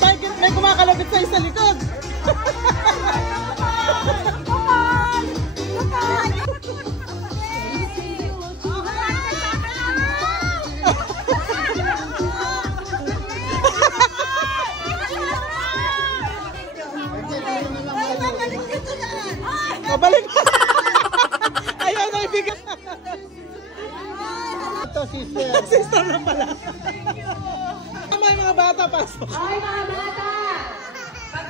Bakit may kumakalapit sa'yo sa likod? Mabalik! Ayaw na ibigay! Ito, sister. Sister na pala. May mga bata, pasok. Ay, mga bata!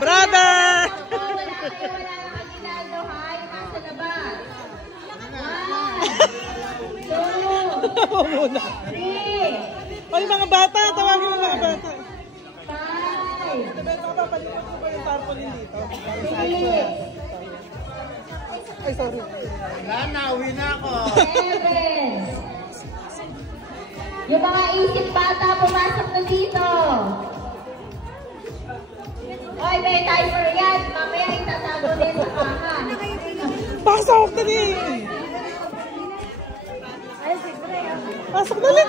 Brother! Wala nakaginado, hay, nasa labas. 1, 2, 3, Ay, mga bata! Tawagin mo mga bata. 5, Papapalikot ko ba yung tarpaulin dito? 6, Ay, sorry. Wala, uwi na ako. 7. Yung mga isip bata, pumasok na dito. Oy, may timer yan. Mamaya itatago din sa kama. Pasok! Dali! Pasok! Dali!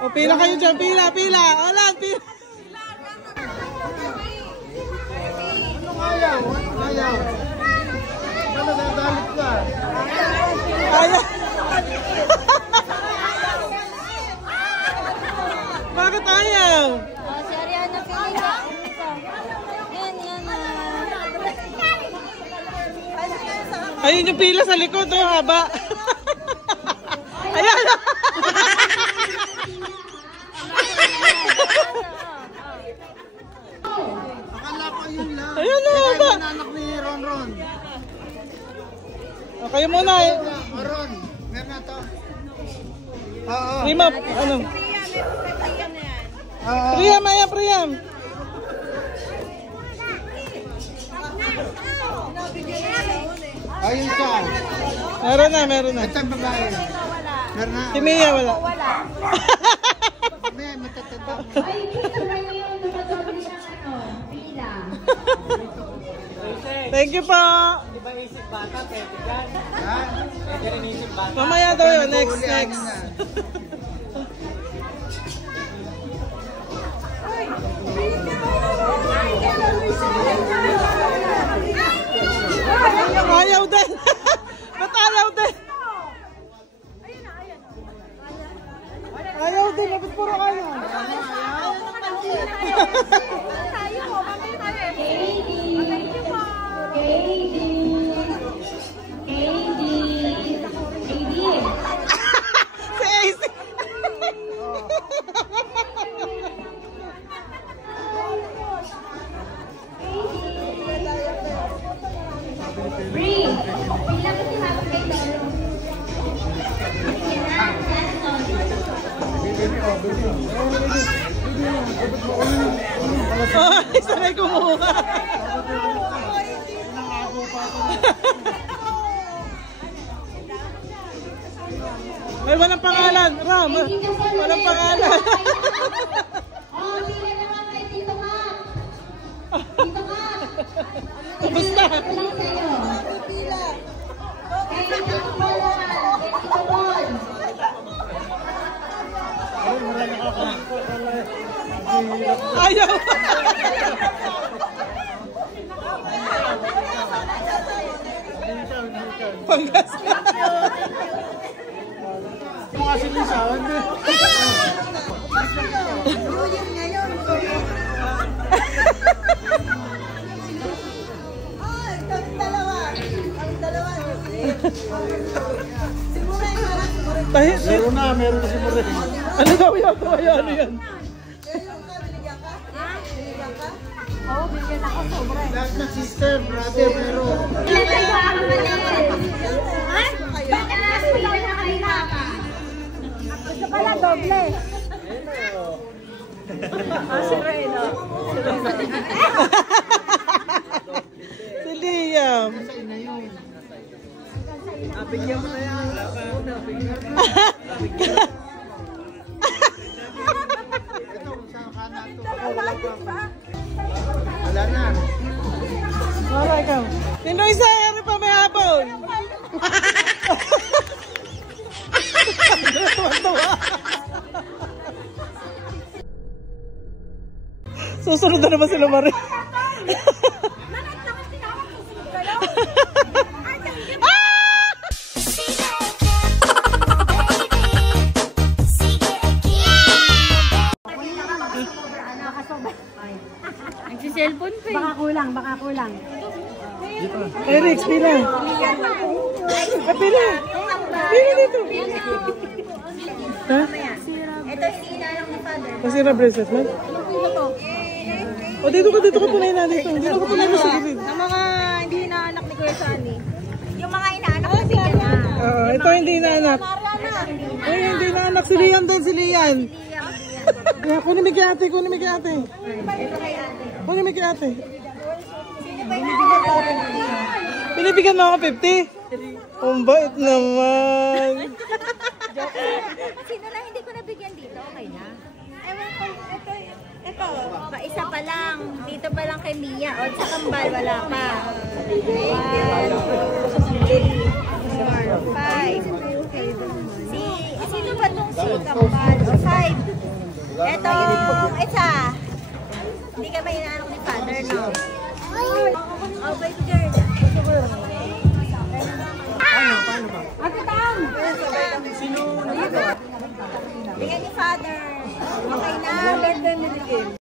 O, pila kayo dyan. Pila! Alan! Pila! Ayaw. Ano nagalit ka? Ayaw! Bakit ayaw? Si Ariana, pili ka. Yan. Ayun yung pila sa likod, oh, haba. Ayan! Akala ko yun lang. Ayan na, Kaya haba. yung anak ni Ron. O, kayo muna eh. Ron, meron na to. Oo. Prima, ano? Oo. Priyam, ayan, Priyam. Ayun siya. Meron na. Ito ang babae. Meron na. Si Mia wala. May matatanda. Ay, dito na yun. Dumadobli ng pila. Thank you po. Ha? Mamaya daw yun. Next. Ayaw din. Ba't ayaw din? Ayaw din. Ba't puro ayaw? Si AC. Bring! Pila ko si Happy kay Lolo. Ay, sanay kumuha. Ay, walang pangalan. Ram, walang pangalan. Oh, pila naman kay Tito Mac. Tito Mac. Kamusta? Ito lang sa'yo. Kay Tito Paul naman. Kay Tito Paul. Ayaw. Panggas. Mga silisawan din. Meron na si Mure. Ano daw yan? Ano yan? Oo, bigyan ako sobra. Lahat na sister, brother, pero... Ilan tayo kakapanin? Ha? Bakit mas malaki na kanina ka? Gusto pala doble. Si Reno. Si Liam. Bigyan mo na yan. Ito, sa kanan to. Wala na. Alright, ikaw. Pinoy sa ere pa may habol. Susunod na naman sila, Marie. Manat naman tinawag ko susunod ka lang. Ay, thank you. Nagsiselfon pa eh. Baka kulang. Eric, pila. Pila. Pila dito. Ha? Ito hindi na lang ni father. Masira bracelet, man? O, dito ka tunay na dito. Dito ka tunay na sa gilid. Ang mga hindi inaanak ni Kuya Sunny. Yung mga inaanak na bigyan na. Oo, ito hindi na anak. Ay, hindi na anak. Si Lian din, si Lian. Kaya, kunin mo kay ate. Ito kay ate. Kunin mo kay ate. Binibigyan mo ako 50? Ang bait naman. Sino na hindi ko nabigyan dito? Okay na. Ewan ko, ito. Isa pa lang. Dito pa lang kay Mia. O, sa kambal, wala pa. 5. Sino ba itong si kambal? O, 5. Ito, isa. Hindi ka ba inaanak ni father, no? O,